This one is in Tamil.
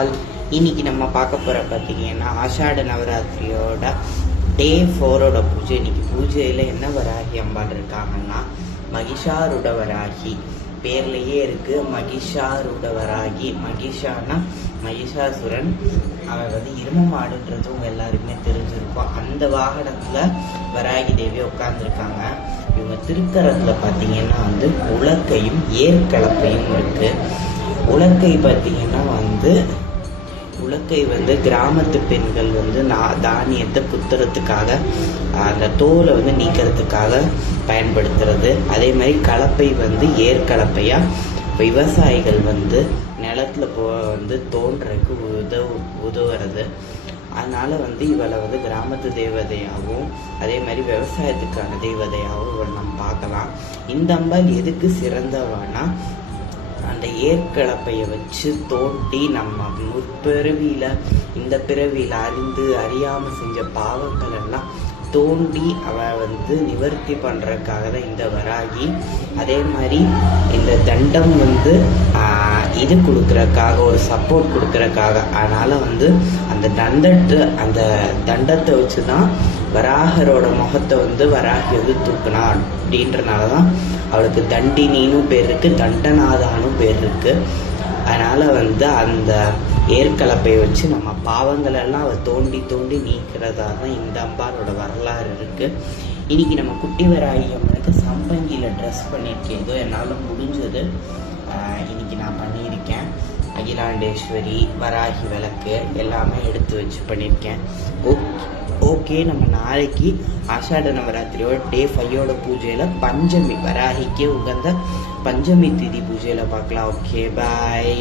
ஆல். இன்னைக்கு நம்ம பார்க்க போகிற பார்த்தீங்கன்னா ஆஷாட நவராத்திரியோட டே 4ஓட பூஜை. இன்னைக்கு பூஜையில் என்ன வராகி அம்பாள் இருக்காங்கன்னா மகிஷாருட வராகி பேர்லேயே இருக்கு. மகிஷாருட வராகி, மகிஷானா மகிஷாசுரன். அவன் இரும மாடுன்றது உங்க எல்லாருக்குமே தெரிஞ்சிருக்கும். அந்த வாகனத்தில் வராகி தேவி உட்காந்துருக்காங்க. இவங்க திருக்கரத்துல பார்த்தீங்கன்னா உலக்கையும் ஏற்கலப்பையும் இருக்கு. உலக்கை பார்த்தீங்கன்னா உலக்கை கிராமத்து பெண்கள் தானியத்தை குத்துறதுக்காக அந்த தோலை நீக்கிறதுக்காக பயன்படுத்துறது. அதே மாதிரி கலப்பை ஏற்கலப்பையா விவசாயிகள் நிலத்துல தோன்றதுக்கு உதவுறது. அதனால இவளை கிராமத்து தேவதையாகவும் அதே மாதிரி விவசாயத்துக்கான தேவதையாகவும் இவளை நம்ம பார்க்கலாம். இந்த அம்பாள் எதுக்கு சிறந்தவனா, அந்த ஏற்கலப்பையை வச்சு தோண்டி நம்ம முற்பிறவியில இந்த பிறவியில அறியாம செஞ்ச பாவங்கள் எல்லாம் தோண்டி அவ நிவர்த்தி பண்றதுக்காக தான் இந்த வராகி. அதே மாதிரி இந்த தண்டம் இது கொடுக்கறதுக்காக, ஒரு சப்போர்ட் கொடுக்கறதுக்காக. அதனால அந்த தண்டத்தை வச்சுதான் வராகரோட முகத்தை வராகி தூக்குனா அப்படின்றனாலதான் அவளுக்கு தண்டினின்னு பேர் இருக்கு, தண்டநாதானும் பேர் இருக்கு. அதனால அந்த ஏற்கலப்பையை வச்சு நம்ம பாவங்கள் எல்லாம் அவ தோண்டி தோண்டி நீக்கிறதா தான் இந்த அம்பாளோட வரலாறு இருக்கு. இன்னைக்கு நம்ம குட்டி வராகி அம்மனுக்கு சம்பங்கியில ட்ரெஸ் பண்ணியிருக்கேன். ஏதோ என்னால் முடிஞ்சது இன்னைக்கு நான் பண்ணியிருக்கேன். அகிலாண்டேஸ்வரி, வராகி விளக்கு எல்லாமே எடுத்து வச்சு பண்ணியிருக்கேன். ஓகே, நம்ம நாளைக்கு ஆஷாட நவராத்திரியோட டே 5ஓட பூஜையில பஞ்சமி, வராகிக்கே உகந்த பஞ்சமி திதி பூஜையில பார்க்கலாம். ஓகே, பாய்.